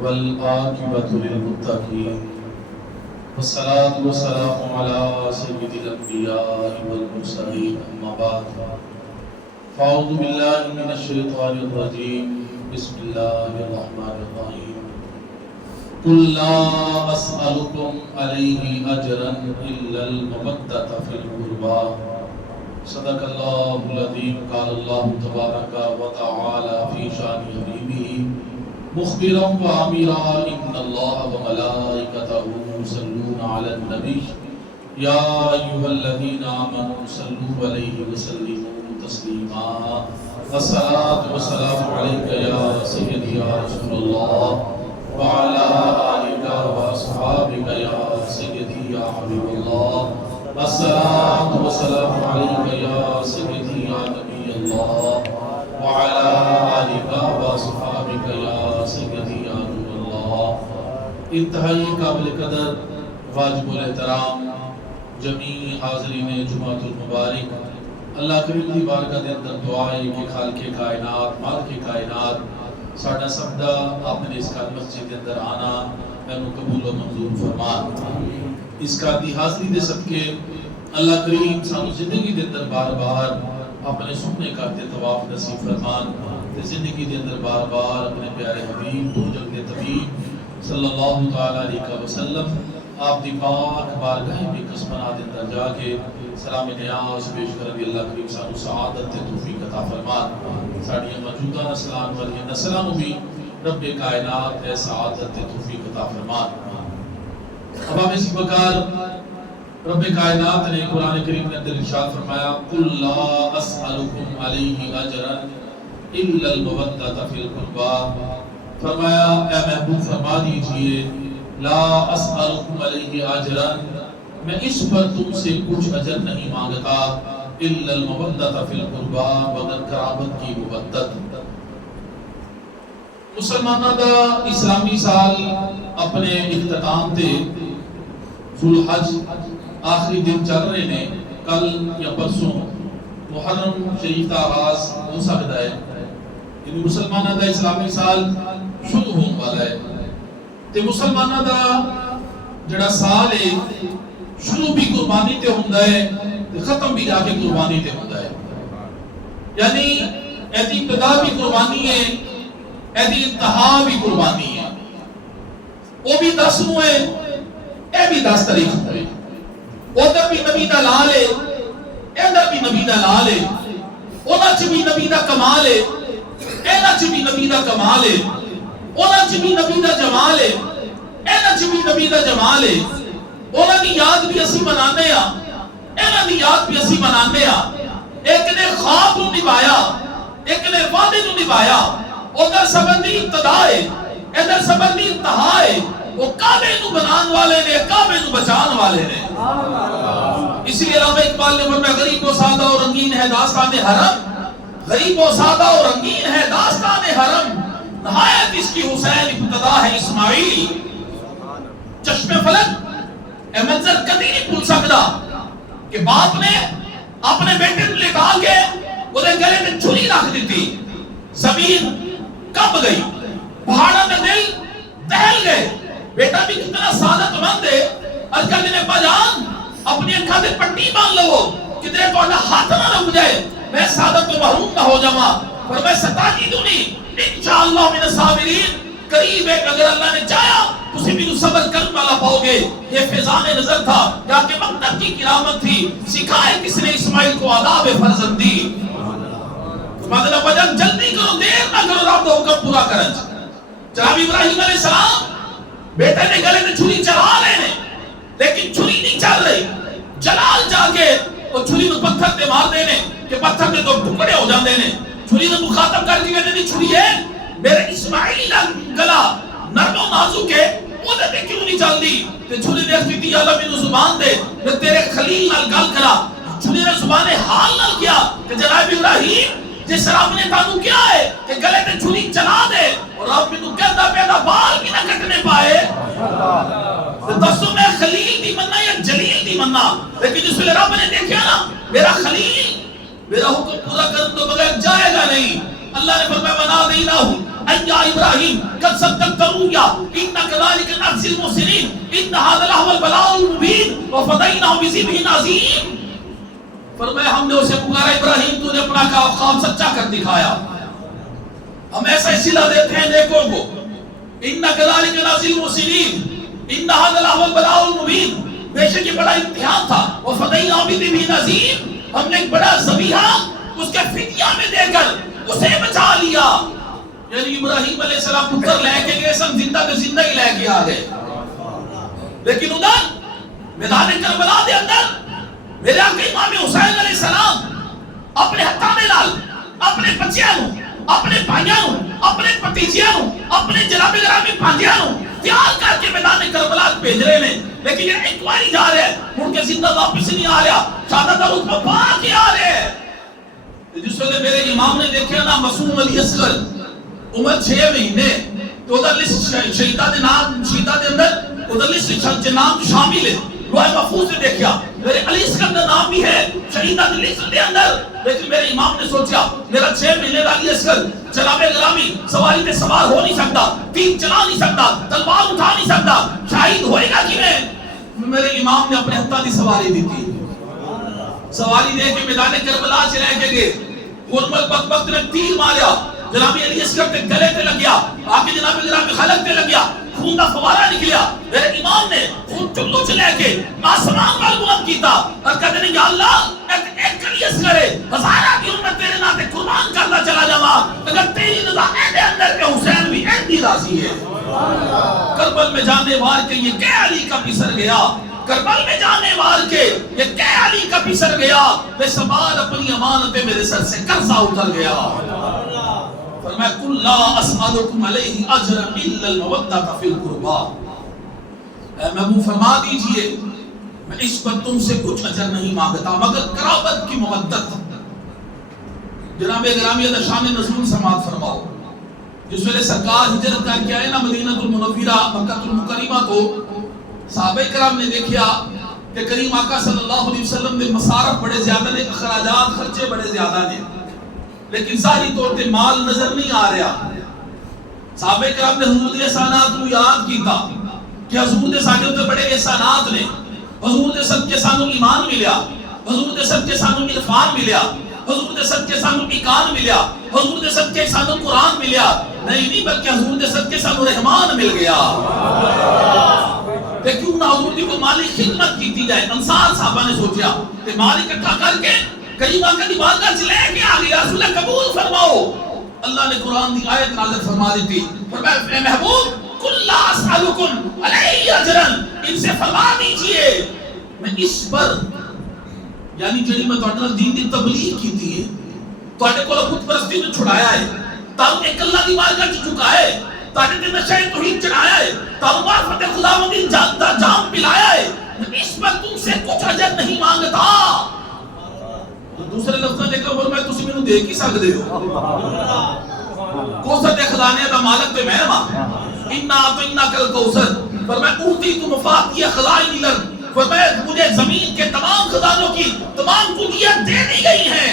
والعاقبۃ للمتقین والصلاة والسلام علی سید الانبیاء والمرسلین اما بعد فاعوذ باللہ من الشیطان الرجیم بسم اللہ الرحمن الرحیم قل لا اسألکم علیہ اجرا الا المودۃ فی القربى صدق اللہ العظیم قال اللہ تبارک و تعالی فی شان حبیبہ مخبرا وآمرا ان اللہ وملائکتہ یصلون علی النبی یا ایھا الذین آمنوا صلوا علیہ وسلموا تسلیما الصلاۃ والسلام علیک یا سیدی یا رسول اللہ وعلی آلک واصحابک یا سیدی یا حبیب اللہ الصلاۃ والسلام علیک یا سیدی یا نبی اللہ وعلی آلک واصحابک یا سیدی یا نور اللہ۔ انتہائی قابل قدر واجب الاحترام جمیع حاضرین جمعۃ المبارک، اللہ کریم دی بارگاہ دے اندر دعائے کہ خالق کائنات مالک کائنات ساڈا سب دا اپنے اس کا مسجد دے اندر آنا مینوں قبول و منظور فرمان۔ اس کا دی حاضری دے صدقے اللہ کریم سانو زندگی دے اندر بار بار اپنے سپنے کرتے طواف نصیب فرمان تے زندگی دے اندر بار بار اپنے پیارے حبیب دو جگ دے طبیب صلی اللہ تعالی علیہ وسلم آپ دی پاک بارگاہ میں قسمنا دے اندر جا کے سلام نیاز پیش کر دی اللہ کریم سانو سعادت تے توفیق عطا فرمان۔ ساڈیاں موجودہ نسلان والی نسلاں نوں بھی رب کائنات تے سعادت تے توفیق عطا فرمان۔ اب ہم اسی بکار رب کائنات نے قرآن کریم میں اندر ارشاد فرمایا قل لا اسألکم علیہ اجرا الا المودۃ فی القربى، فرمایا اے محبوب فرما دیجئے لا اسألکم علیہ اجرا، میں اس پر تم سے کچھ اجر نہیں مانگتا الا المودۃ فی القربى، مگر قرابت کی مودت۔ مسلمانوں دا اسلامی سال اپنے اختتام تے ذوالحج آخری دن چل رہے نے، کل یا پرسوں محرم شریف کا آغاز ہو سکتا ہے، یعنی مسلمانوں دا اسلامی سال شروع ہونے والا ہے تے مسلمانوں دا جڑا سال ہے شروع بھی قربانی تے ہوندا ہے تے ختم بھی جا کے قربانی تے ہوندا ہے، یعنی ایدی ابتدا بھی قربانی ہے ایدی انتہا بھی قربانی ہے۔ وہ بھی 10 ہوئے اے بھی 10 تاریخ ہوئے، ادھر بھی نبی دا لال ہے ادھر بھی نبی دا لال ہے، انہاں چ بھی نبی دا کمال ہے انہاں چ بھی نبی دا کمال ہے، انہاں چ بھی نبی دا جمال ہے انہاں چ بھی نبی دا جمال ہے۔ انہاں دی یاد بھی اسی منانے ہاں انہاں دی یاد بھی اسی منانے ہاں۔ ایک نے خواب نو نبھایا ایک نے وعدے نو نبھایا، ادھر صبر دی ابتدا ہے ادھر صبر دی انتہا ہے۔ وہ کعبے نو بنان والے نے کعبے نو بچان والے نے۔ اسی لیے علامہ اقبال نے فرمایا غریب و سادہ اور رنگین ہے داستان حرم، غریب و سادہ اور رنگین ہے داستان حرم، نہایت اس کی حسین ابتدا ہے اسماعیل۔ چشم فلک اے منظر کبھی نہیں بھول سکتا کہ باپ نے اپنے بیٹے کو لٹا کے وہ گلے میں چھری رکھ دیتی، زمین کب گئی، پہاڑوں میں دل دہل گئے، بیٹا بھی کتنا سعادت مند ہے، عرض کر دینے پاجان اپنی انکھا سے پٹی مان لو کتنے تو اللہ ہاتھ نہ رک جائے میں سعادت کو محروم نہ ہو جاما، پر میں ستاجی دونی انشاءاللہ من الصابرین، قریب ہے کہ اگر اللہ نے چاہا تسی بھی صبر کرنے والا پاؤ گے۔ یہ فیضان نظر تھا کیا کہ مقتل کی کرامت تھی، سکھائے کس نے اسماعیل کو آداب فرزندی۔ مطلب بجن جلدی کرو دیر نہ کرو رب کا حکم پورا کرن۔ جناب ابراہیم علیہ السلام بیٹے نے گلے میں چھری چلا رہے ہیں لیکن چھری نہیں چل رہی، جلال جا کے وہ چھری میں پتھر تے مار دینے کہ پتھر تے تو ٹکڑے ہو جاندے نے، چھری نے مخاطب کر کے کہتے ہیں چھری ہے میرے اسماعیل کا گلا نرم و نازک ہے وہ تے کیوں نہیں چل دی؟ تے چھری نے عرض کی یا اللہ مینوں زبان دے میں تیرے خلیل نال گل کرا۔ چھری نے زبان حال نال کیا کہ جناب ابراہیم جس رب نے تانوں کیا ہے کہ گلے تے چھری چلا دے اور رب مینوں کہندا پیدا بال بھی نہ کٹنے پائے۔ دسو میں خلیل دی مننا یا جلیل دی مننا؟ لیکن جس ویلے رب نے دیکھا نا میرا خلیل میرا حکم پورا کرنے تو بغیر جائے گا نہیں، اللہ نے فرمایا بنا دینا ہوں ایا ابراہیم قد صدقت الرؤیا ان كذلك نجزي المحسنين ان هذا لهو البلاء المبين وفديناه بذبح عظیم. فرمایا ہم نے اسے پکارا ابراہیم تو نے اپنا خواب سچا کر دکھایا. ہم ایسا ہی صلہ دیتے ہیں نیکوں کو. ان كذلك نجزي المحسنين ان هذا لهو البلاء المبين. بے شک یہ بڑا امتحان تھا. وفديناه بذبح عظیم. ہم نے ایک بڑا ذبیحہ اس کے فدیہ میں دے کر اسے بچا لیا. یعنی ابراہیم علیہ السلام پتر لے کے گئے سن زندہ کے زندہ ہی لے کے آ گئے. لیکن ادھر میدان کربلا دے اندر میرے آقا امام حسین علیہ السلام اپنے ہتھانے نال اپنے بچیاں نو اپنے بھائیاں نو اپنے بھتیجیاں نو اپنے جناب گرامی بھانجیاں نو تیار کر کے میدان کربلا بھیج رہے ہیں. لیکن یہ ایک بار ہی جا رہے ہیں مڑ کے زندہ واپس نہیں آ رہا. شہادت کا رتبہ پا کے آ رہے ہیں. جس وقت میرے امام نے دیکھا نا معصوم علی اصغر عمر 6 مہینے تو ادھر لسٹ شہیدہ دے نام شہیدہ دے اندر ادھر لسٹ نام شامل ہے. لوح محفوظ نے دیکھا میرے علی اصغر کا نام بھی ہے شہیدہ دے لسٹ دے اندر. لیکن میرے امام نے سوچا میرا 6 مہینے کا علی اصغر جناب گرامی سواری پہ سوار ہو نہیں سکتا, تیر چلا نہیں سکتا, تلوار اٹھا نہیں سکتا, شہید ہوئے گا کیویں؟ میرے امام نے اپنے ہتھاں دی سواری دی تھی. سواری دے کے میدان کربلا چ لے کے گئے. غلام بخت نے تیر ماریا جناب علی اصغر کے گلے تے لگیا, آگے جناب گرامی خلق تے لگیا, خون کا فوارہ نکلیا. میرے امام نے خون چلو چ لے کے آسمان وال بلند کیتا اور کہتے ہیں یا اللہ ایک علی اصغر ہے ہزارہ کی امت تیرے نام تے قربان کرنا چلا جاواں اگر تیری رضا دے اندر کہ حسین بھی ایندی راضی ہے. کربل میں جانے وار کے یہ کہ علی کا پسر گیا, کربل میں جانے وال کے یہ کہ علی کا پسر گیا, بے سوال اپنی امانت میرے سر سے قرضہ اتر گیا. فرمایا قل لا اسألکم علیہ اجرا الا المودۃ فی القربى. اے محبوب فرما دیجئے میں اس پر تم سے کچھ اجر نہیں مانگتا مگر قرابت کی مودت. جناب گرامی ادھر شان نزول سماعت فرماؤ. جس ویلے سرکار ہجرت کر کے آئے نا مدینہ المنورہ مکہ المکرمہ کو, صحابہ کرام نے دیکھا کہ کریم آقا صلی اللہ علیہ وسلم نے مصارف بڑے زیادہ نے, اخراجات خرچے بڑے زیادہ نے, لیکن ظاہری طور پہ مال نظر نہیں آ رہا. صحابہ کرام نے حضور کے احسانات کو یاد کیتا کہ حضور کے ساڈے تے بڑے احسانات نے, حضور کے صدقے سانو ایمان ملیا, حضور کے صدقے سانو عرفان ملیا, حضور کے صدقے سانو ایقان ملیا, حضور کے صدقے سانو قرآن ملیا. نہیں بلکہ حضور کے صدقے سانو رحمان مل گیا. کہ کیوں نہ حضور کی کو مالی خدمت کی جائے. انصار صحابہ نے سوچا کہ مال اکٹھا کر کے کریم آقا دی بارگاہ چ لے کے آ گیا, رسول قبول فرماؤ. اللہ نے قرآن دی آیت نازل فرما دی تھی, فرمایا اے محبوب قل لا اسألکم علیہ اجرا, ان سے فرما دیجئے میں اس پر یعنی جڑی میں تہاڈے نال دین دی تبلیغ کیتی ہے, تہاڈے کول بت پرستی تو چھڑایا ہے, تانوں ایک اللہ دی بارگاہ چ جھکایا ہے, تہاڈے تے نشہ توحید چڑھایا ہے, تانوں معرفت خداوندی دا جام پلایا ہے, میں اس پر تم سے کچھ اجر نہیں مانگتا. دوسرے لفظ نے کہا میں تسی مینوں دیکھ ہی سکدے ہو, کوثر دے خزانے دا مالک تے میں ماں انا اعطیناک الکوثر. فرمایا اوتیت مفاتیح خزائن الارض, فرمایا مجھے زمین کے تمام خزانوں کی تمام کنجیاں دے دی گئی ہیں.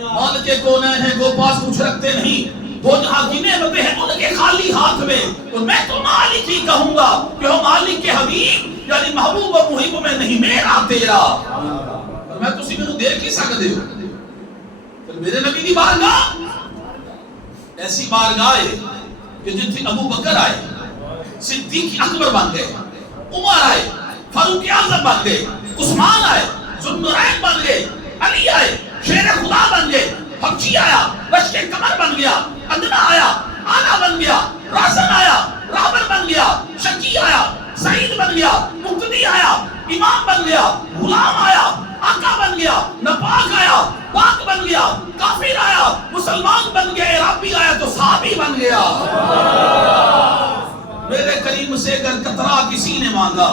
مالک کونین ہیں وہ پاس کچھ رکھتے نہیں, وہ جہاں کی نعمتیں ہیں ان کے خالی ہاتھ میں, اور میں تو مالک ہی کہوں گا کہ وہ مالک کے حبیب یعنی محبوب و محب میں نہیں میرا تیرا. میں تسی مینوں دیکھ ہی سکدے ہو. پھر میرے نبی دی بارگاہ ایسی بارگاہ ہے کہ جتھے ابو بکر آئے, صدیق اکبر بن گئے, عمر آئے, فاروق اعظم بن گئے, عثمان آئے, ذوالنورین بن گئے, علی آئے, شیر خدا بن گئے, حبشی آیا, لشکر قمر بن گیا, ادنا آیا, آنا بن گیا, راسن آیا, رابر بن گیا, شکی آیا, سعید بن گیا, مقتدی آیا, امام بن گیا, غلام آیا, آقا بن گیا, نپاک آیا, پاک بن گیا, کافر آیا, مسلمان بن گیا, عربی آیا تو صحابی بن گیا. میرے کریم سے گر قطرہ کسی نے مانگا,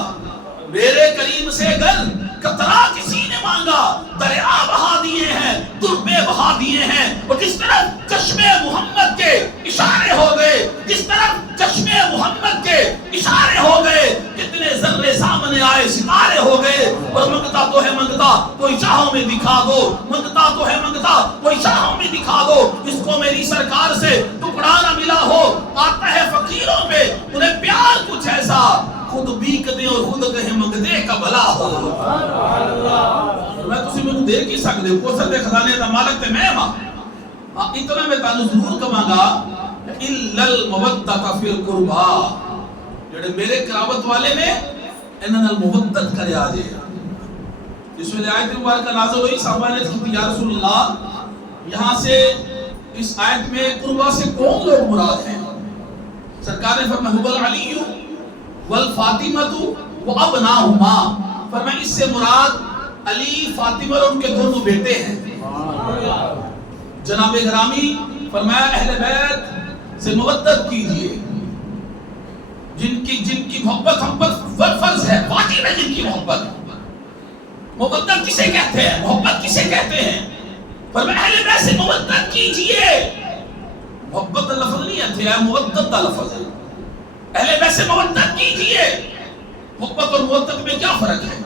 میرے کریم سے گر قطرہ کسی نے مانگا, دریا بہا دیے ہیں, دربے بہا دیے ہیں, اور جس طرف چشمے محمد کے اشارے ہو گئے, جس طرف چشمے محمد کے اشارے ہو گئے, کتنے ذرے سامنے آئے ستارے ہو گئے، اور منگتا تو ہے منگتا کوئی چاہوں میں دکھا دو، منگتا تو ہے منگتا کوئی چاہوں میں دکھا دو، اس کو میری سرکار سے ٹکڑا نہ ملا ہو، آتا ہے فقیروں پہ انہیں پیار کچھ ایسا، خود بیک دے اور خود کہیں منگتے کا بھلا ہو۔ میں تسی میں دے کی سکتے ہو، کوسر دے خزانے دا مالک تے میں ماں، اتنا میں تانوں ضرور کہاں گا اِلَّا الْمَوَدَّةَ فِي الْقُرْبَى، جڑے میرے قرابت والے نے انہاں نال محبت کرے آجے۔ جس ویلے آیت مبارکہ نازل ہوئی صحابہ نے کہا یا رسول اللہ، یہاں سے اس آیت میں قربا سے کون لوگ مراد ہیں؟ سرکار نے فرمایا هُوَ الْعَلِيُّ وَالْفَاطِمَةُ وَأَبْنَاؤُهُمَا، فرمایا اس سے مراد علی، فاطمہ اور ان کے دونوں بیٹے ہیں۔ جناب گرامی فرمایا اہل بیت سے محبت کیجئے، جن کی محبت ہم پر فرض ہے، واجب ہے جن کی محبت۔ محبت کسے کہتے ہیں؟ محبت کسے کہتے ہیں؟ فرمایا اہل بیت سے محبت کیجئے۔ محبت لفظ نہیں ہے، محبت کا لفظ ہے۔ اہل بیت سے محبت کیجئے۔ محبت اور محبت میں کیا فرق ہے؟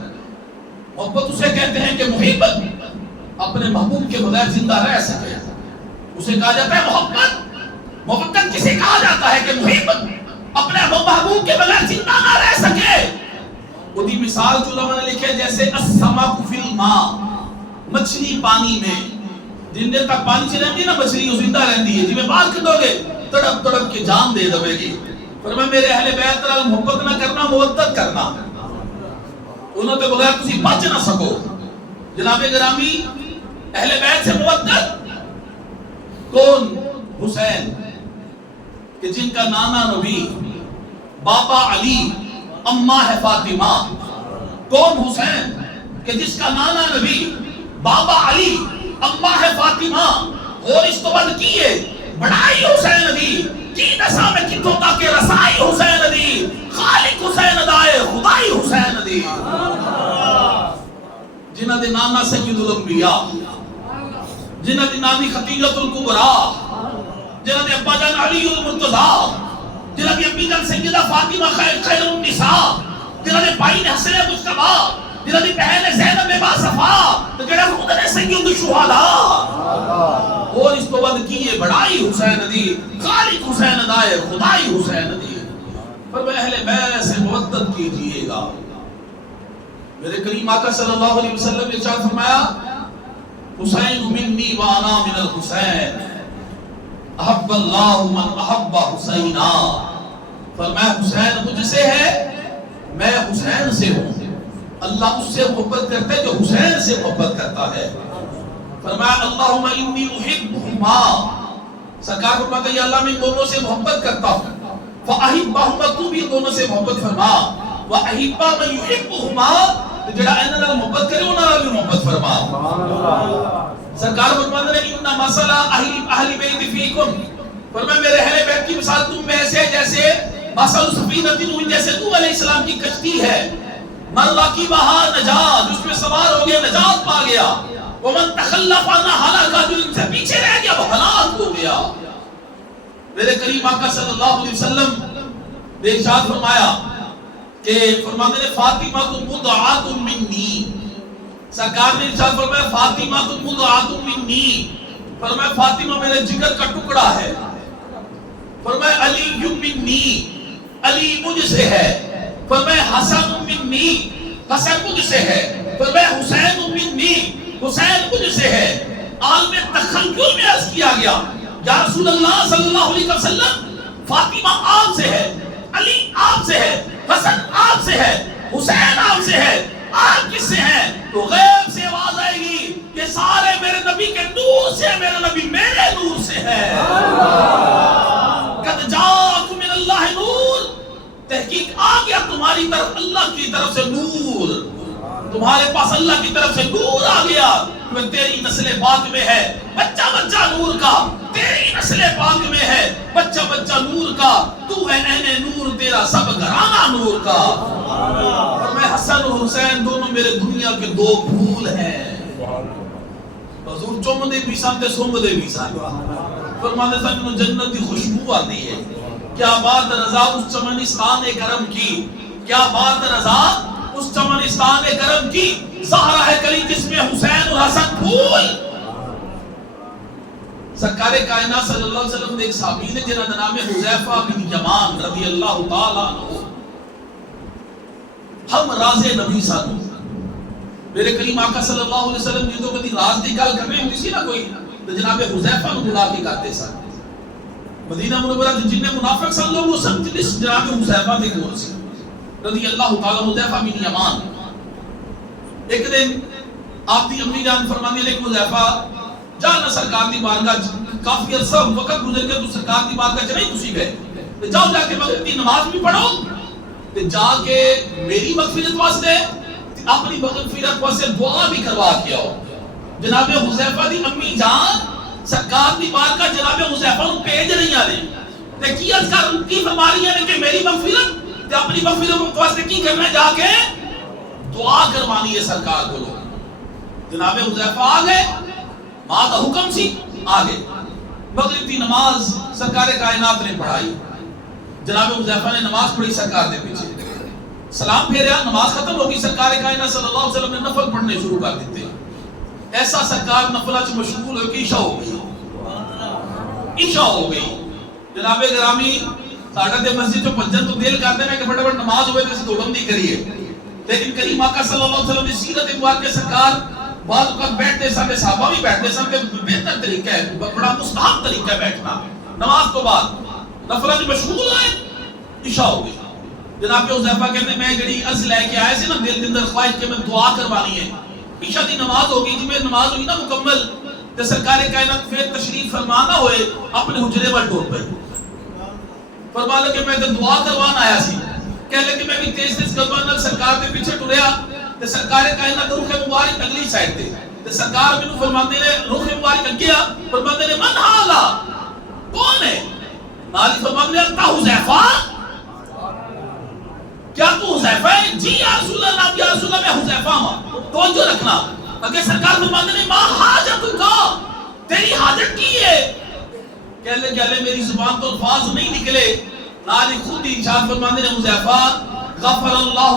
محبت اسے کہتے ہیں کہ محب اپنے محبوب کے بغیر زندہ رہ سکے، اسے کہا جاتا ہے محبت۔ محبت کسے کہا جاتا ہے کہ محب اپنے محبوب کے بغیر زندہ نہ رہ سکے۔ خودی مثال جو علماء نے لکھے جیسے السمک فی الماء، مچھلی پانی میں، جن دیر تک پانی سے رہتی ہے نا مچھلی، وہ زندہ رہتی ہے، جی میں بات کر دو گے تڑپ تڑپ کے جان دے دو گی۔ فرمایا میرے اہل بیت نال محبت نہ کرنا، محبت کرنا، انہوں کے بغیر تسی بچ نہ سکو۔ جناب گرامی اہل بیت سے محبت کون؟ حسین کہ جن کا نانا نبی، بابا علی، اماں ہے فاطمہ۔ کون؟ حسین کہ جس کا نانا نبی، بابا علی، اماں ہے فاطمہ۔ اور اس تو بند کیے بڑائی حسین دی، کی دسا میں کتوں تاکہ رسائی حسین دی، خالق حسین دائے خدائی حسین دی۔ جنہ دے نانا سید الانبیاء، جنہ دی نانی خدیجۃ الکبریٰ، جنہ دے ابا جان علی المرتضیٰ، جنہ دی امی جان سیدہ فاطمہ خیر النساء، جنہ دے بھائی نے حسن مجتبیٰ، جنہ دی بہن زینب با صفا، جنہ خود نے سید الشہداء۔ اور اس کو بند کیے بڑائی حسین دی، خالق حسین دائے خدائی حسین دی۔ پر اہل بیت سے محبت کیجئے گا۔ میرے کریم آقا صلی اللہ علیہ وسلم نے ارشاد فرمایا حسین منی وانا من الحسین، احب اللہ من احب حسینا۔ فرمایا حسین مجھ سے ہے، میں حسین سے ہوں، اللہ اس سے محبت کرتا ہے جو حسین سے محبت کرتا ہے۔ فرمایا اللہم انی احبہما، سرکار فرماتا ہے یا اللہ میں دونوں سے محبت کرتا ہوں، فاحبہما، تو بھی دونوں سے محبت فرما، واحبا من یحبہما، جڑا انہاں نال محبت کرے انہاں نال بھی محبت فرما۔ سرکار فرماتے ہیں ان مثل اہل بیت فیکم، فرمایا میرے اہل بیت کی مثال تم میں ایسے جیسے مثل سفینۃ نوح، جیسے نوح علیہ السلام کی کشتی ہے، من رکبھا نجا، جس میں سوار ہو گیا نجات پا گیا، ومن تخلف عنہا ہلک، جو ان سے پیچھے رہ گیا وہ ہلاک ہو گیا۔ میرے کریم آقا صلی اللہ علیہ وسلم نے ارشاد فرمایا کہ فرماتے ہیں فاطمہ مضعۃ منی، سرکار نے ارشاد فرمایا فاطمہ مضعۃ منی، فرمایا فاطمہ میرے جگر کا ٹکڑا ہے۔ فرمایا علی منی، علی مجھ سے ہے۔ فرمایا حسن منی، حسن مجھ سے ہے۔ فرمایا حسین منی، حسین مجھ سے ہے۔ عالم تخلل میں عرض کیا گیا یا رسول اللہ صلی اللہ علیہ وسلم فاطمہ آپ سے ہے، علی آپ سے ہے، حسن آپ سے ہے، حسین آپ سے ہے، آپ کس سے ہیں؟ تو غیب سے آواز آئے گی یہ سارے میرے نبی کے نور سے، میرے نبی میرے نور سے ہے۔ قد جاءکم من اللہ نور، تحقیق آ گیا تمہاری طرف اللہ کی طرف سے نور، تمہارے پاس اللہ کی طرف سے نور آ گیا۔ تیری نسل پاک میں ہے بچہ بچہ نور کا، تیری نسل پاک میں ہے بچہ بچہ نور کا، تو ہے عین نور، تیرا سب گھرانہ نور کا۔ اور میں حسن و حسین دونوں میرے دنیا کے دو پھول ہیں۔ حضور چوم دے بھی سان تے سونگ دے بھی سان، فرماتے ہیں جنت کی خوشبو آتی ہے۔ کیا بات رضا اس چمنستان کرم کی، کیا بات رضا اس چمنستان کرم کی، زہرا ہے کلی جس میں حسین اور حسن پھول. سرکار کائنات صلی اللہ علیہ وسلم نے ایک صحابی نے جنہاں دا نام ہے حذیفہ بن یمان رضی اللہ تعالی عنہ، ہم راز نبی سانو میرے کریم آقا صلی اللہ علیہ وسلم جدو کدی راز دی گل کرنے ہوندی سی نا کوئی تو جناب حذیفہ نو بلا کے کرتے سن. مدینہ منورہ دے جن منافق سن لوگ وہ سب جناب حذیفہ دے کول سی رضی اللہ تعالی عنہ. حذیفہ بن یمان ایک دن آپ دی امی جان فرماندی لیکن حذیفہ جانا سرکار دی بارگاہ کافی عرصہ وقت گزر گیا تو سرکار دی بارگاہ چ نہیں تسی گئے، جاؤ جا کے مغرب دی نماز بھی پڑھو تے جا کے میری مغفرت واسطے اپنی مغفرت واسطے دعا بھی کروا کے آؤ. جناب حذیفہ دی امی جان سرکار دی بارگاہ جناب حذیفہ نو بھیج رہی ہیں تے کی عرض کر کی فرما رہی ہیں کہ میری مغفرت تے اپنی مغفرت واسطے کی کرنا ہے، جا کے دعا کروانی ہے سرکار کو. جناب حذیفہ آ گئے، ماں کا حکم سی آگے مغرب کی نماز سرکار کائنات نے پڑھائی. جناب حذیفہ نے نماز پڑھی سرکار دے پیچھے، سلام پھیریا، نماز ختم ہو گئی. سرکار کائنات صلی اللہ علیہ وسلم نے نفل پڑھنے شروع کر دیتے. ایسا سرکار نفلہ چ مشغول ہو کہ عشاء ہو گئی. عشاء ہو گئی. جناب گرامی ساڈا تے مسجد چ بھجن تو دل کرتے ہیں کہ فٹافٹ نماز ہوئے تے اسی دوڑن دی کریے، لیکن کریم آقا صلی اللہ علیہ وسلم کی سیرت مبارک سرکار بعض اوقات بیٹھتے سن، صحابہ بھی بیٹھتے سن کہ بہتر طریقہ ہے، بڑا مستحب طریقہ ہے بیٹھنا نماز تو بعد. نفلہ میں مشغول ہوئے، عشاء ہو گئی. جناب حذیفہ کہتے ہیں میں جڑی عرض لے کے آئے سے نا دل اندر خواہش کہ میں دعا کروانی ہے. عشاء دی نماز ہو گئی، جی میں نماز ہوئی نا مکمل تے سرکار کائنات پھر تشریف فرما نہ ہوئے اپنے حجرے وال ٹور پے فرما لگے میں تے دعا کروان آیا سی. کہہ لگے میں بھی تیز تیز قدماں نال سرکار دے پیچھے ٹریا تے سرکار کائنات روح مبارک اگلی سائیڈ تے تے سرکار مینوں فرماندے نے روح مبارک اگے آ، فرماندے نے من حالا کون ہے؟ نال فرماندے نے انت حذیفہ، کیا تو حذیفہ ہے؟ جی یا رسول اللہ، یا رسول اللہ میں حذیفہ ہوں. توجہ رکھنا اگے سرکار فرماندے نے ما حاجت کا، تیری حاجت کی ہے؟ کہہ لے گلے میری زبان تو الفاظ نہیں نکلے، نال خود ہی ارشاد فرماندے نے حذیفہ غفر اللہ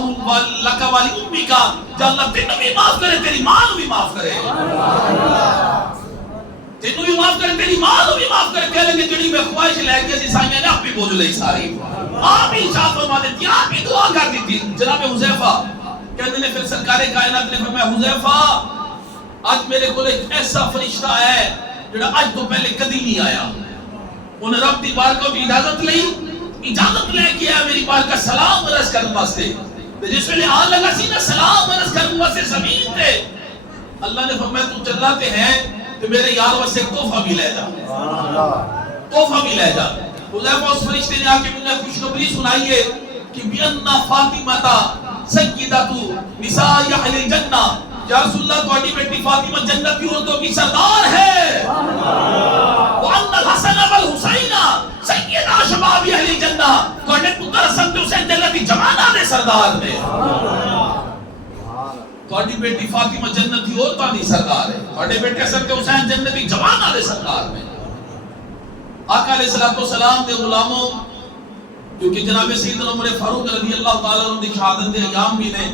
لک والی امی کا، جا اللہ تینوں بھی معاف کرے تیری ماں نو بھی معاف کرے، تینوں بھی معاف کرے تیری ماں نو بھی معاف کرے. کہہ لگے جڑی میں خواہش لے کے سی سائیاں نے اپنی بوجھ لئی ساری آپ ہی ارشاد فرما دیتی، آپ ہی دعا کر دیتی. جناب حذیفہ کہتے ہیں پھر سرکار کائنات نے فرمایا حذیفہ آج میرے کو ایک ایسا فرشتہ ہے جڑا آج تو پہلے کدی نہیں آیا. انہیں رب دی بارگاہ کی اجازت لے کے آیا میری بارگاہ سلام عرض کرنے واسطے. جس ویلے آن لگا سی نا سلام عرض کرنے واسطے زمین تے اللہ نے فرمایا تو چلاتے ہیں تو میرے یار واسطے تحفہ بھی لے جا، تحفہ بھی لے جا. حذیفہ اس فرشتے نے آ کے مجھے خوشخبری سنائی ہے کہ بینا فاطمہ سیدۃ نساء اہل الجنہ، یا رسول اللہ تہاڈی بیٹی فاطمہ جنت کی عورتوں کی سردار ہے. وان الحسن والحسین سیدہ شباب اہل الجنہ، تہاڈے پتر حسن تے حسین جنت کی جواناں دے سردار نے. تہاڈی بیٹی فاطمہ جنت کی عورتاں دی سردار ہے، تہاڈے بیٹے حسن تے حسین جنت کی جواناں دے سردار نے. آقا علیہ الصلوۃ والسلام دے غلاموں کیونکہ جناب سیدنا عمر فاروق رضی اللہ تعالی عنہ دی شہادت دے ایام بھی نے،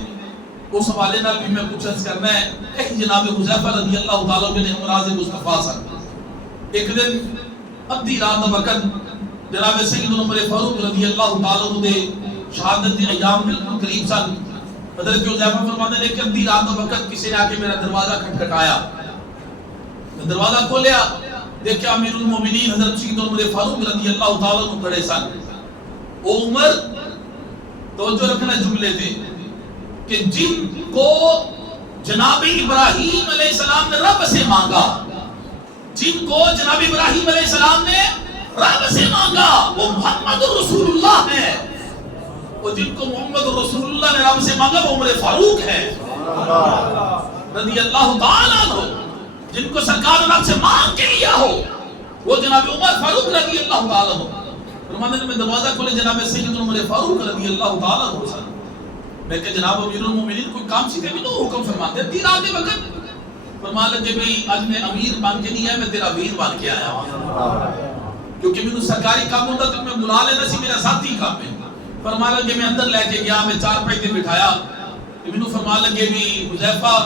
اس حوالے نال بھی میں کچھ عرض کرنا ہے. ایک جناب حذیفہ رضی اللہ تعالی عنہ نے امراض مصطفیٰ سن. ایک دن ادھی رات دا وقت جناب سیدنا عمر فاروق رضی اللہ تعالی عنہ دے شہادت دے ایام بالکل قریب سن. حضرت حذیفہ فرماتے ہیں کہ ادھی رات دا وقت کسی نے آ کے میرا دروازہ کھٹکھٹایا، دروازہ کھولیا، دیکھا امیر المومنین حضرت سیدنا عمر فاروق رضی اللہ تعالی عنہ کھڑے سن. او عمر توجہ رکھنا جملے تھے کہ جن کو جناب ابراہیم علیہ السلام نے رب سے مانگا، جن کو جناب ابراہیم علیہ السلام نے رب سے مانگا وہ محمد رسول اللہ ہے، اور جن کو محمد رسول اللہ نے رب سے مانگا وہ عمر فاروق ہے رضی اللہ تعالیٰ عنہ. جن کو سرکار نے رب سے مانگ کے لیا ہو وہ جناب عمر فاروق رضی اللہ تعالیٰ عنہ. فرماتے ہیں میں دروازہ کھولے جناب سیدنا عمر فاروق رضی اللہ تعالیٰ عنہ سن. میں کہ جناب امیر المومنین کوئی کام سی بھی تو حکم فرماتے ہیں. 3 رات کے وقت فرما لگے بھئی آج میں امیر بن کے نہیں آیا، میں تیرا ویر بن کے آیا ہوں، کیونکہ میں سرکاری کام ہوتا تو میں بلا لینا سی، میرا ذاتی کام ہے. فرما لگے میں اندر لے کے گیا، میں چارپائی تے بٹھایا، مینوں فرما لگے بھی حذیفہ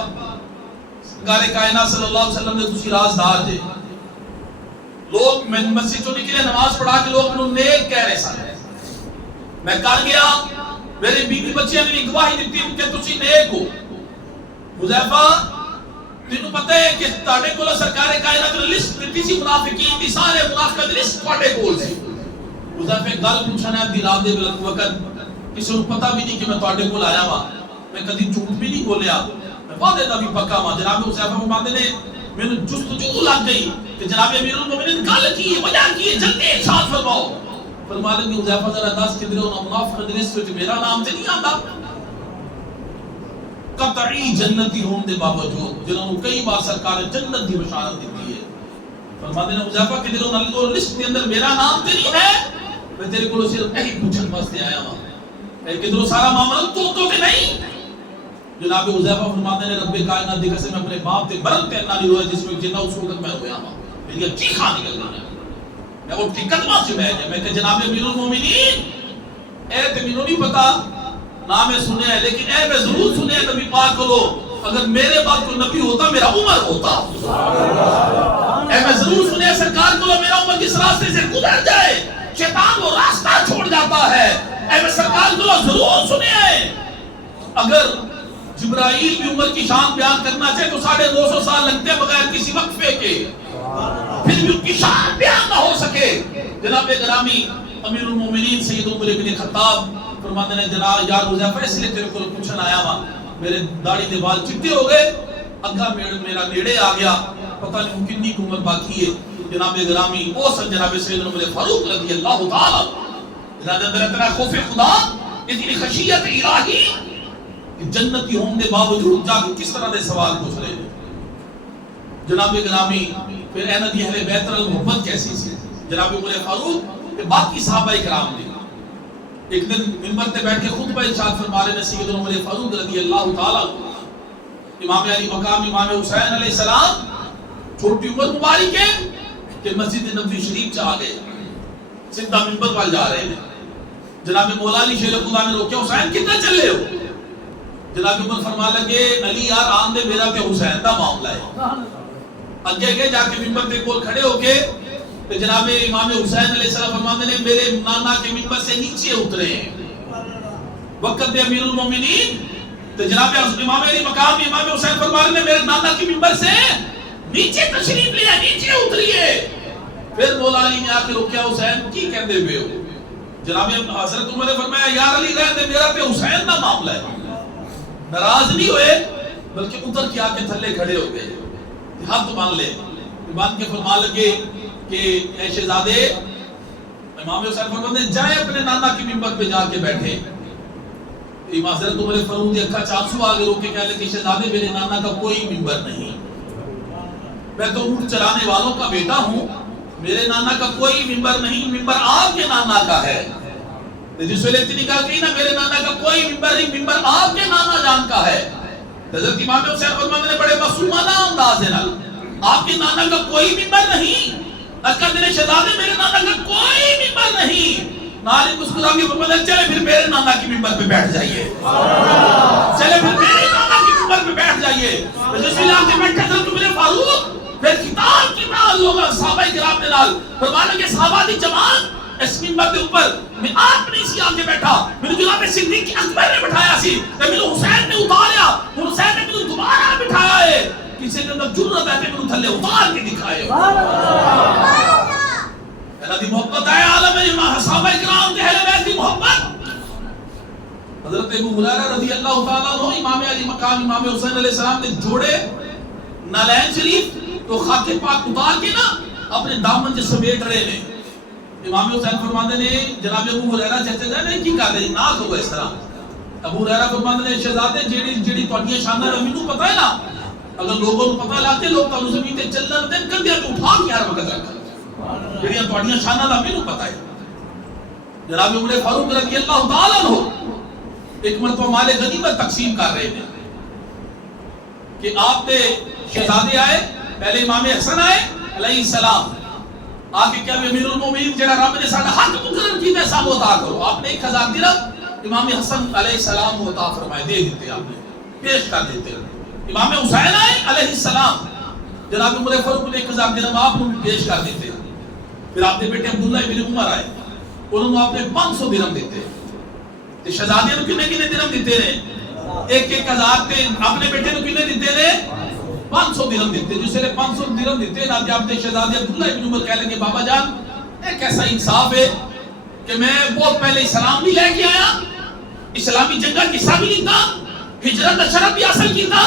سرکار کائنات صلی اللہ علیہ وسلم نے تسی رازدار جے، لوگ میں مسجد چوں نکلے نماز پڑھا کے لوگ مینوں نیک کہہ رہے سن، میں کر گیا، میرے بیوی بچیاں نے گواہی دیتی کہ تسی نیک ہو۔ حذیفہ تینوں پتہ ہے کہ تاڑے کول سرکار کائنات نے لسٹ دتی سی منافقین دی، سارے منافقت لسٹ تواڈے کول سی۔ حذیفہ گل پوچھنا دی رات دے وقت کسی کو پتہ بھی نہیں کہ میں تواڈے کول آیا وا، میں کدی جھوٹ بھی نہیں بولیا، میں وعدے دا بھی پکا وا۔ جناب حذیفہ فرماتے نے مینوں جستجو لگ گئی کہ جناب امیر المومنین گل کی ہے، وجہ کی ہے، جلدی ارشاد فرماؤ۔ فرماتے کہ حذیفہ ذرا دس کدھر انہاں منافقت دی لسٹ وچ میرا نام تے نہیں آندا؟ قطعی جنتی ہون دے باوجود جنہوں نے کئی بار سرکار جنت دی بشارت دیتی ہے، فرماتے ہیں حذیفہ کہ جنہوں نے لسٹ کے اندر میرا نام تے نہیں ہے، میں تیرے کو صرف یہی پوچھن واسطے آیا ہوں کہ تیرا سارا معاملہ تو کہ نہیں۔ جناب حذیفہ فرماتے ہیں رب کائنات دی قسم اپنے باپ تے مرن تے نہ نہیں رویا جس میں جنہ اس وقت میں رویا ہوں، میری چیخاں نکل گئی، میں وہ قدماں سے بیٹھ گیا، میں کہ جناب امیر المومنین اے تے مینوں نہیں پتا نہ میں سنے ہے، لیکن اے میں ضرور سنے ہے نبی پاک کو، اگر میرے بعد کوئی نبی ہوتا میرا عمر ہوتا، اے میں ضرور سنے ہے سرکار کو میرا عمر کس راستے سے گزر جائے، شیطان وہ راستہ چھوڑ جاتا ہے، اے میں سرکار کو ضرور سنے ہے اگر جبرائیل بھی عمر کی شان بیان کرنا چاہے تو 250 سال لگتے بغیر کسی وقفے کے، پھر بھی ان کی شان بیان نہ ہو سکے۔ جناب گرامی امیر المومنین سید عمر بن خطاب فرماتے ہیں جناب یار حذیفہ اس لیے تیرے کو پوچھن آیا وا، میرے داڑھی دے بال چٹے ہو گئے، اگا میرا نیڑے آ گیا، پتہ نہیں کتنی عمر باقی ہے۔ جناب گرامی وہ سن جناب سیدنا عمر فاروق رضی اللہ تعالی جناب اندر اتنا خوف خدا، اتنی خشیت الہی کہ جنتی ہونے کے باوجود جا کے کس طرح دے سوال پوچھ رہے ہیں۔ جناب گرامی پھر اہل دی اہل بیت محبت کیسی سی جناب عمر فاروق کہ باقی صحابہ کرام نے ایک دن منبر تے بیٹھ کے خطبہ ارشاد فرما رہے ہیں سیدنا عمر فاروق رضی اللہ تعالی، امام علی مقام امام حسین علیہ السلام چھوٹی عمر مبارک ہے کہ مسجد نبوی شریف چاہ گئے، سیدھا منبر پر جا رہے ہیں، جناب مولا علی شیر خدا نے روکیا حسین کتنا چل رہے ہو؟ جناب عمر فرما لگے علی یار آن دے میرا تے حسین دا معاملہ ہے، اگے گئے جا کے منبر تے کول کھڑے ہو کے کہ جناب امام حسین علیہ السلام فرماتے ہیں میرے نانا کے منبر سے نیچے اترے ہیں، وقت دے امیر المومنین تو جناب امام علی مقام امام حسین فرما رہے ہیں میرے نانا کے منبر سے نیچے تشریف لیا، نیچے اتریے۔ پھر مولا علی نے آ کے روکیا حسین کی کہندے ہوئے ہو؟ جناب حضرت عمر نے فرمایا یار علی رہن دے میرا تے حسین دا معاملہ ہے، ناراض نہیں ہوئے بلکہ اتر کے آ کے تھلے کھڑے ہو گئے، ہاتھ مان لے، مان کے فرما لگے کہ اے شہزادے امام حسین فرماتے ہیں جائیں اپنے نانا کی منبر پہ جا کے بیٹھے۔ امام حضرت عمر فاروق کے اکھا چانسو آگے روکے کہنے لگے شہزادے میرے نانا کا کوئی منبر نہیں، میں تو اونٹ چلانے والوں کا بیٹا ہوں، میرے نانا کا کوئی منبر نہیں، منبر آپ کے نانا کا ہے۔ جس ویلے اتنی کہا کہ نا میرے نانا کا کوئی منبر نہیں، منبر آپ کے نانا جان کا ہے۔ حضرت امام حسین فرماتے ہیں بڑے معصومانہ انداز ہے آپ کے نانا کا کوئی منبر نہیں، اکا میرے شہزادے میرے نانا کا کوئی منبر نہیں۔ نالی مسکرا کے فرماتے ہیں چلے پھر میرے نانا کی منبر پہ بیٹھ جائیے، چلے پھر میرے نانا کی منبر پہ بیٹھ جائیے۔ جس ویلے آ کے بیٹھے حضرت عمر فاروق پھر خطاب کی نال لوگ صحابہ کرام نے نال فرمانے کہ صحابہ دی جماعت اس منبر کے اوپر میں آپ نہیں سی آ کے بیٹھا، میرے جناب صدیق اکبر نے بٹھایا سی، میرے حسین نے اتاریا، حسین نے مجھے دوبارہ بٹھایا ہے، کسی کے اندر جرت ہے کہ مجھے تھلے اتار کے دکھائے۔ اللہ دی محبت ہے، عالم صحابہ کرام کے اہل بیت کی محبت۔ حضرت ابو ہریرہ رضی اللہ تعالیٰ عنہ امام علی مقام امام حسین علیہ السلام نے جوڑے نالین شریف تو خاک پاک اتار کے نا اپنے دامن سے سمیٹ رہے ہیں۔ امام حسین فرماتے ہیں جناب ابو ہریرہ چچا جان نے کی کر رہے نہ کرو اس طرح۔ ابو ہریرہ فرماتے ہیں شہزادے جیڑی تواڈیاں شاناں مینوں پتہ ہے نا، اگر لوگوں کو پتہ لاتے لوگ تانوں زمین تے چلن دین کندیاں تو اٹھا کے ہر وقت رکھ جیڑیاں تواڈیاں شاناں دا مینوں پتہ ہے۔ جناب عمر فاروق رضی اللہ تعالی عنہ ایک مرتبہ مال غنیمت تقسیم کر رہے ہیں کہ آپ نے شہزادے آئے، پہلے امام حسن آئے علیہ السلام، آ کے کیا امیر المومنین جڑا رب نے ساڈا حق مقرر کیتا سانو عطا کرو. آپ نے 1000 درہم امام حسن علیہ السلام کو عطا فرمائے, دے دیتے, آپ نے پیش کر دیتے. امام حسین آئے علیہ السلام, جناب عمر فاروق نے 1000 درہم آپ کو پیش کر دیتے. پھر آپ کے بیٹے عبداللہ ابن عمر آئے, انہوں نے آپ نے 500 درہم دیتے. تے شہزادے نے کنے درہم دیتے نے, 1000 تے اپنے بیٹے نے کنے دیتے نے 500 درہم دیتے. جس نے 500 درہم دیتے نا, کہ آپ نے شہزادے عبداللہ ابن عمر کہہ لگے بابا جان یہ کیسا انصاف ہے کہ میں بہت پہلے اسلام بھی لے کے آیا, اسلامی جنگا کی حصہ بھی لیتا, ہجرت اشرف بھی حاصل کیتا,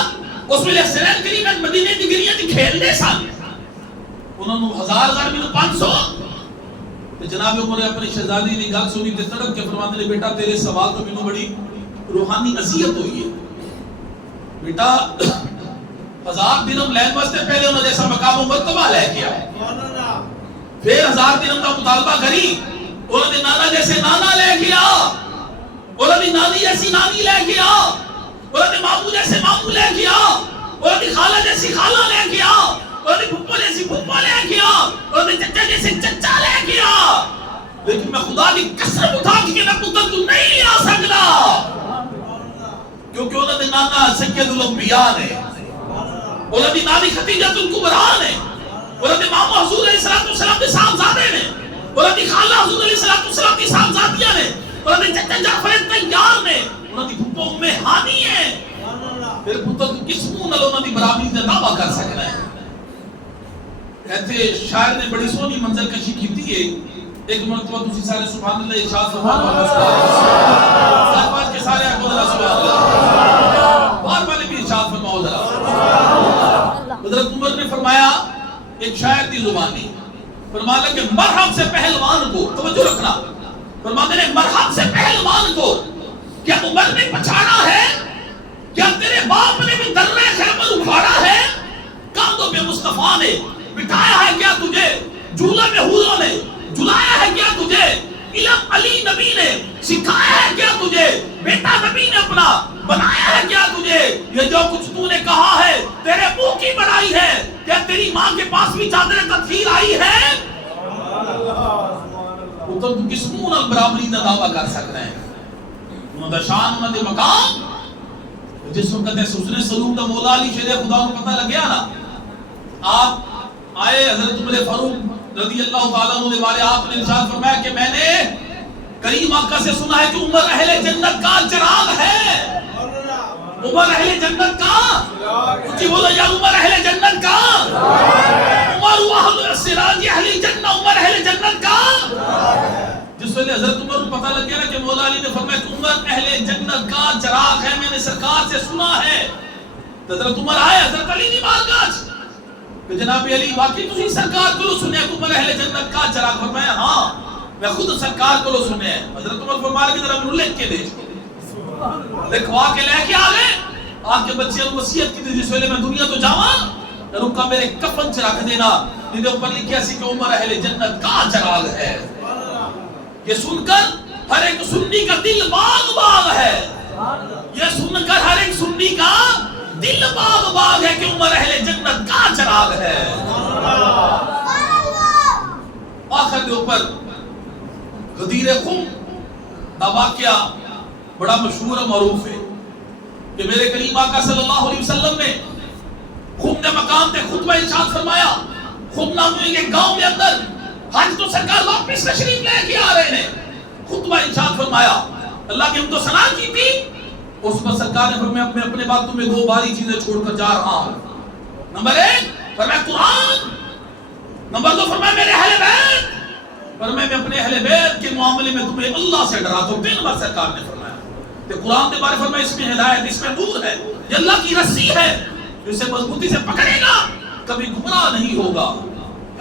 اس میں حسین کریم مدینے دی گریاں دی کھیل دے سن, انہوں نے 1000 غربی نو 500. تو جناب عمر نے اپنی شہزادی نے گل سنی تے تڑپ کے فرماتے نے بیٹا تیرے سوال تو مینوں بڑی روحانی اذیت ہوئی ہے. بیٹا 1000 درہم لین واسطے پہلے انہوں نے جیسا مقام و مرتبہ لے کے آئے, پھر 1000 درہم کا مطالبہ کری, انہوں نے نانا جیسے نانا لے کے آ, انہوں نے نانی جیسی نانی لے کے آ, انہوں نے مامو جیسے مامو لے کے آ, انہوں نے خالہ جیسی خالہ لے کے آ, انہوں نے پھپھو جیسی پھپھو لے کے آ, انہوں نے چچا جیسے چچا لے کے آ, لیکن میں خدا کی قسم اٹھا کے میں پتر تو نہیں آ سکتا, کیونکہ انہوں نے نانا سید الانبیاء نے, انہوں نے نانی خدیجہ الکبریٰ نے, انہوں نے مامو حضور علیہ السلام کے صاحبزادے نے, انہوں نے خالہ حضور علیہ السلام کی صاحبزادیاں نے, انہوں نے چچا جعفر طیار نے, انہوں نے پھپھو ام ہانی ہے. پھر پتر تو کس منہ نال انہوں نے برابری کا دعویٰ کر سکنا ہے. کہتے شاعر نے بڑی سونی منظر کشی کی ہے. ایک مرتبہ تسی سارے سبحان اللہ ارشاد فرماؤ, سارے کے سارے آگے ذرا سبحان اللہ, بار والے بھی ارشاد فرماؤ ذرا. حضرت عمر نے فرمایا ایک شاعر کی زبانی, فرمایا کہ مرحب سے پہلوان کو, توجہ رکھنا, فرماتے ہیں مرحب سے پہلوان کو کیا عمر نے پچھاڑا ہے, کیا تیرے باپ نے بھی درے خیبر اکھاڑا ہے, کاندھوں پہ مصطفیٰ نے بٹھایا ہے کیا تجھے, جھولے میں حوروں نے جلایا ہے کیا تجھے, علم علی نبی نے سکھایا ہے کیا تجھے, بیٹا نبی نے اپنا بنایا ہے کیا تجھے, یہ جو کچھ تو نے کہا ہے تیرے منہ کی بڑائی ہے, کیا تیری ماں کے پاس بھی چادر تطہیر آئی ہے. تو کس منہ نال برابری کا دعویٰ کر سکتا ہے. انہوں دا شان, انہوں دے مقام, جس وقت حسن سلوک دا مولا علی شیر خدا کو پتہ لگیا نا, آپ آئے حضرت عمر فاروق رضی اللہ تعالیٰ عنہ والے, آپ نے ارشاد فرمایا کہ میں نے کریم آقا سے سنا ہے کہ عمر اہل جنت کا چراغ ہے. عمر اہل جنت کا, اونچی بولو یا عمر اہل جنت کا, عمر اہل السراج اہل جنت, عمر اہل جنت کا. جس ویلے حضرت عمر کو پتہ لگ گیا نا کہ مولا علی نے فرمایا کہ عمر اہل جنت کا چراغ ہے, میں نے سرکار سے سنا ہے. حضرت عمر آئے حضرت علی کی بارگاہ کہ جناب علی واقعی تسی سرکار کو سنے کہ عمر اہل جنت کا چراغ, فرمایا ہاں میں خود سرکار کو سنے. حضرت عمر فرمایا کہ ذرا مجھے لکھ کے دے, لکھوا کے لے کے آ گئے. آپ کے بچے نے وصیت کی تھی جس ویلے میں دنیا تو جاواں رکا میرے کفن چ رکھ دینا, جہدے اوپر لکھیا سی کہ عمر اہل جنت کا چراغ ہے. یہ سن کر ہر ایک سنی کا دل باغ باغ ہے, یہ سن کر ہر ایک سنی کا دل باغ باغ ہے کہ عمر اہل جنت کا چراغ ہے. آخر کے اوپر غدیر خم کا واقعہ بڑا مشہور و معروف ہے کہ میرے کریم آقا صلی اللہ علیہ وسلم نے خم کے مقام تے خطبہ ارشاد فرمایا. خم نامی کے گاؤں میں اندر حج تو سرکار واپس تشریف لے کے آ رہے ہیں, خطبہ ارشاد فرمایا, اللہ کی ہم تو ثنا کی تھی. اس پر سرکار نے فرمایا میں اپنے باتوں میں 2 باری چیزیں چھوڑ کر جا رہا ہوں. نمبر 1 فرمایا قرآن, نمبر 2 فرمایا میرے اہل بیت, فرمایا میں اپنے اہل بیت کے معاملے میں تمہیں اللہ سے ڈراتا ہوں. 3 بار سرکار نے فرمایا کہ قرآن کے بارے فرمایا اس میں ہدایت, اس میں نور ہے, یہ اللہ کی رسی ہے, اسے مضبوطی سے پکڑے گا کبھی گمراہ نہیں ہوگا.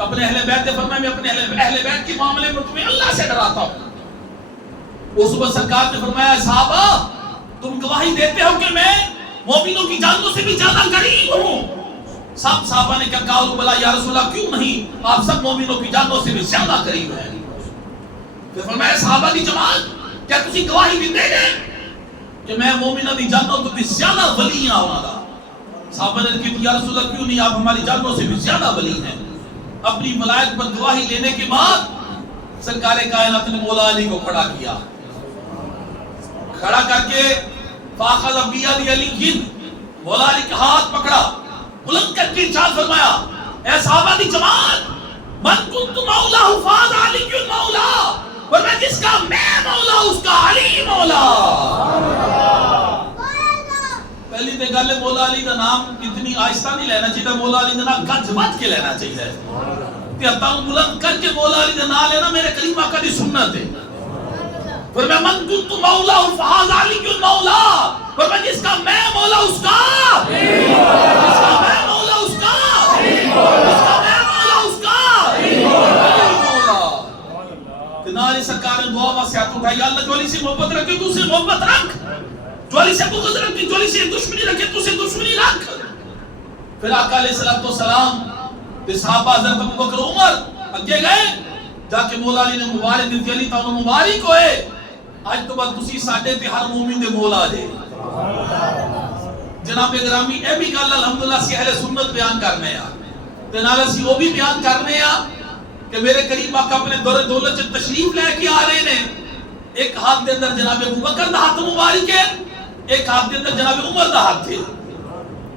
اپنے اہل بیت نے فرمایا میں اپنے اہل بیت کے معاملے میں تمہیں اللہ سے ڈراتا ہوں. اس پر سرکار نے فرمایا صحابہ تم گواہی دیتے ہو کہ میں مومنوں کی جانوں سے بھی زیادہ قریب ہوں. سب صحابہ نے کیا کہا بلا یا رسول اللہ کیوں نہیں, آپ سب مومنوں کی جانوں سے بھی زیادہ قریب ہیں. پھر فرمایا صحابہ کی جماعت کیا تسی گواہی دیتے ہیں کہ میں مومنوں کی جانوں تو بھی زیادہ ولی ہوں. صحابہ نے کہا یا رسول اللہ کیوں نہیں, آپ ہماری جانوں سے بھی زیادہ ولی ہیں. اپنی ولایت پر گواہی لینے کے بعد سرکار کائنات نے مولا علی کو کھڑا کیا، کھڑا کر کے فاخذ بیدی علی، مولا علی کا ہاتھ پکڑا، بلند کر کے ارشاد فرمایا، اے صحابہ دی جماعت، من کنت مولا فاز علی مولا، فرمایا جس کا میں مولا اس کا علی مولا۔ پہلی تے گل ہے مولا علی دا نام اتنی آہستہ نہیں لینا چاہیے، مولا علی دا نام گج بج کے لینا چاہیے، تے ہتھاں بلند کر کے مولا علی دا نام لینا میرے کریم آقا دی سنت ہے۔ فرمایا من کنت مولا فاز علی مولا، فرمایا جس کا میں مولا اس کا، جس کا میں مولا اس کا، جس کا میں مولا اس کا مولا۔ ناری سرکار نے دعا واسطہ اٹھائی، اللہ جو علی سے محبت رکھے تو اسے محبت رکھ، جو علی سے بغض رکھے، جو علی سے دشمنی رکھے تو اسے دشمنی رکھ۔ پھر آقا علیہ السلام تے صحابہ حضرت ابوبکر عمر اگے گئے، جا کے مولا علی نے مبارک دیتی، علی تانوں مبارک ہوئے، آج تو بعد تسی ساڈے تے ہر مومن دے مولا جے۔ جناب گرامی اے بھی گل الحمدللہ سی اہل سنت بیان کرنے آ تے نال اسی او بھی بیان کرنے آ کہ میرے کریم آقا اپنے دور دولت چ تشریف لے کے آ رہے نے، ایک ہاتھ دے اندر جناب ابوبکر دا ہاتھ مبارک ہے، ایک ہاتھ دے اندر جناب عمر دا ہاتھ ہے،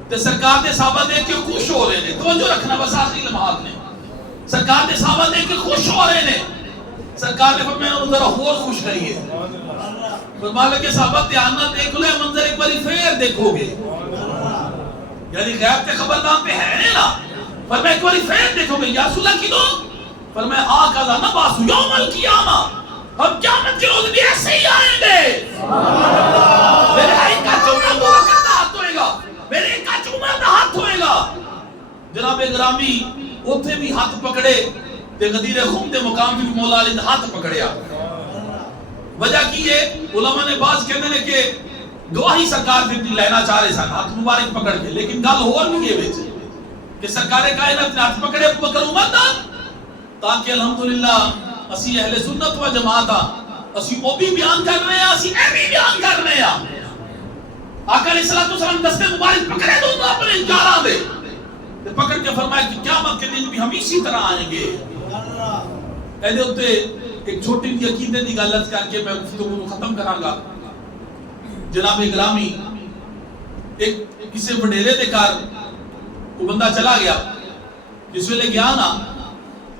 تے سرکار دے صحابہ دیکھ کے خوش ہو رہے نے۔ توجہ رکھنا بس آخری لمحات نے، سرکار دے صحابہ دیکھ کے خوش ہو رہے نے، سرکار نے فرمایا انہوں ذرا اور خوش کریے، فرمایا کہ صحابہ دھیان نال دیکھ لو، منظر ایک باری پھر دیکھو گے، یعنی غیب تے خبردار پہ ہے نا، فرمایا ایک باری پھر دیکھو گے، یا رسول اللہ کی دو، فرمایا آقا نبعث یوم القیامہ، ہم قیامت کے روز بھی ایسے ہی آئیں گے، میرے ایک کا چومہ ابوبکر دا ہاتھ ہوئے گا، میرے ایک کا چومہ دا ہاتھ ہوئے گا۔ جناب گرامی اوتھے بھی ہاتھ پکڑے تے غدیر خم دے مقام بھی مولا علی نے ہاتھ پکڑیا۔ وجہ کی ہے علماء نے بعض کہتے ہیں کہ گواہی سرکار پھر لینا چاہ رہے سن ہاتھ مبارک پکڑ کے، لیکن گل ہور بھی ہے وچ کہ سرکار کائنات نے ہاتھ پکڑے ابوبکر عمر دا، تاکہ الحمدللہ اسی اہل سنت و جماعت اسی او بھی بیان کر رہے ہیں، اسی اے بھی بیان کر رہے ہیں۔ آقا علیہ السلام دستے مبارک پکڑے دونوں اپنے یاراں دے تے پکڑ کے فرمایا کہ قیامت کے دن بھی ہم اسی طرح آئیں گے۔ ایدے ہوتے ایک چھوٹی سی عقیدے دی گل کر کے میں گفتگو ختم کراں گا۔ جناب گرامی ایک کسی وڈیرے دے گھر وہ بندہ چلا گیا، جس ویلے گیا نا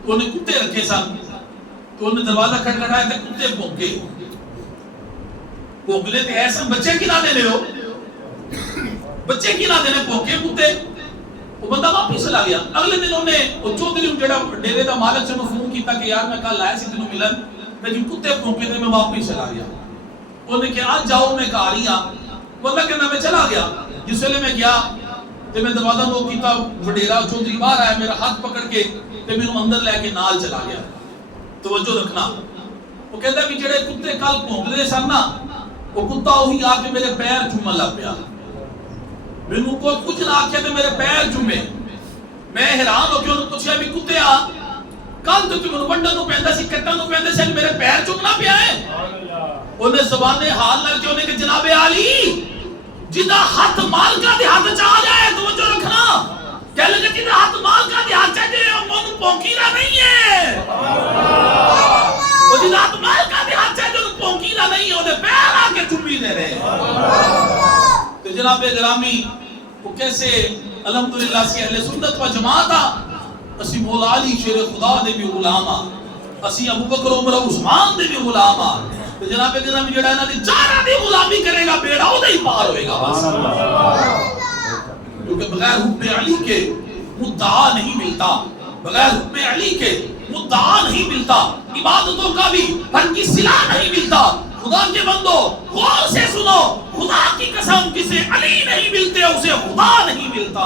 تو انہیں کتے رکھے سن، تو انہیں دروازہ کھٹکھٹایا تے کتے بھونکے، بھونکلے تے ایسا بچے کی نہ دینے ہو، بچے کی نہ دینے بھونکے کتے، وہ بندہ واپس چلا گیا۔ اگلے دن انہیں وہ چودھری جڑا ڈیرے دا مالک سے فون کیتا کہ یار میں کل آیا سی تینوں ملن، لیکن کتے بھونکے تے میں واپس چلا گیا۔ انہیں کہا آج جاؤ میں گھر ہی ہاں، بندہ کہنا میں چلا گیا۔ جس ویلے میں گیا تے میں دروازہ نوک کیتا، وڈیرا چودھری باہر آیا، میرا ہاتھ پکڑ کے تے مینوں اندر لے کے نال چلا گیا۔ توجہ رکھنا، وہ کہتا ہے کہ جڑے کتے کل بھونکدے سن نا، وہ کتا وہی آ کے میرے پیر چومن لگ پیا، مینوں کوئی کچھ نہ آکھیا تے میرے پیر چومے۔ میں حیران ہو کے انہوں پوچھا بھی کتے آ کل تو تمہیں ونڈن نو پیندا سی، کٹن نو پیندا سی، میرے پیر چومنا پیا ہے۔ انہیں زبان حال لگ کے انہیں کہ جناب علی جدہ ہاتھ مالکہ دے ہاتھ چاہ جائے، توجہ رکھنا، کہہ لگے جدہ ہاتھ مالکہ دے ہاتھ چاہ جائے انہوں پونکینا نہیں ہے، وہ جدہ ہاتھ مالکہ دے ہاتھ چاہ جائے انہوں پونکینا نہیں ہے، انہیں پیر آکے چمی دے رہے ہیں۔ تو جناب گرامی وہ کیسے الحمدللہ سی اہل سنت و جماعتا، اسی مولا علی شیر خدا دے بھی غلاما، اسی ابوبکر عمر عثمان دے بھی غلاما۔ تو جناب گرامی جڑا انہاں دی چارہ دی غلامی کرے گا بیڑا او دے ہی پار ہوئے گا بس، کیونکہ بغیر حب علی کے مدعا نہیں ملتا، بغیر حب علی کے مدعا نہیں ملتا، عبادتوں کا بھی ہرگز صلہ نہیں ملتا۔ خدا کے بندو غور سے سنو، خدا کی قسم کسے علی نہیں ملتے اسے خدا نہیں ملتا،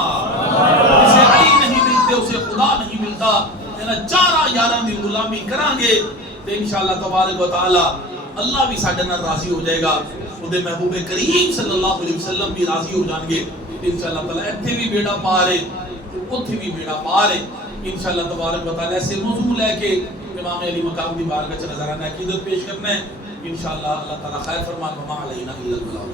کسے علی نہیں ملتے اسے خدا نہیں ملتا۔ چارہ یاران دی غلامی کران گے تو انشاءاللہ تبارک و تعالی اللہ بھی ساڈے نال راضی ہو جائے گا، خود محبوب کریم صلی اللہ علیہ وسلم بھی راضی ہو جان گے انشاءاللہ تعالی۔ ایتھے بھی بیڑا پار ہے اوتھے بھی بیڑا پار ہے انشاءاللہ تبارک و تعالی۔ ایسے موضوع لے کے امام علی مقام دی بارگاہ وچ نظرانہ عقیدت پیش کرنا ہے انشاءاللہ۔ اللہ تعالی خیر فرمان، وما علینا الا البلاغ۔